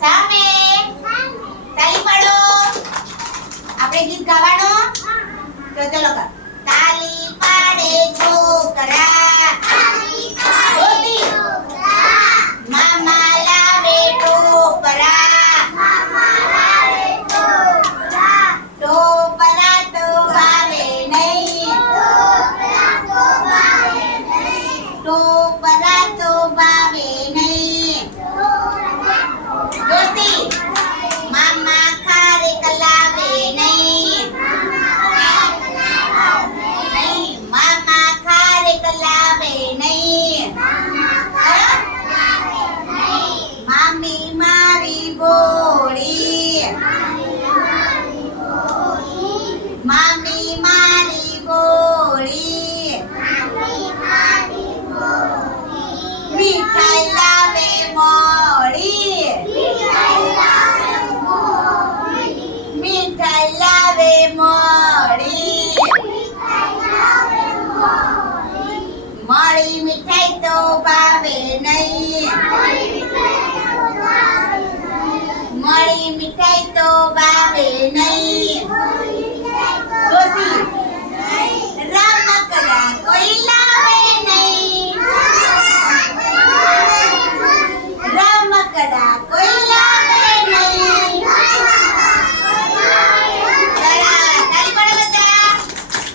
સામે તાલી પાડો આપણે ગીત ગાવાનું તો ચલો ગા તાલી પાડે છોકરા ધોતી. મામા લાવે ટોપરા ટોપરા Mori, mori, mori, mori, mori, mori, mori, mori, mori, mori, mori,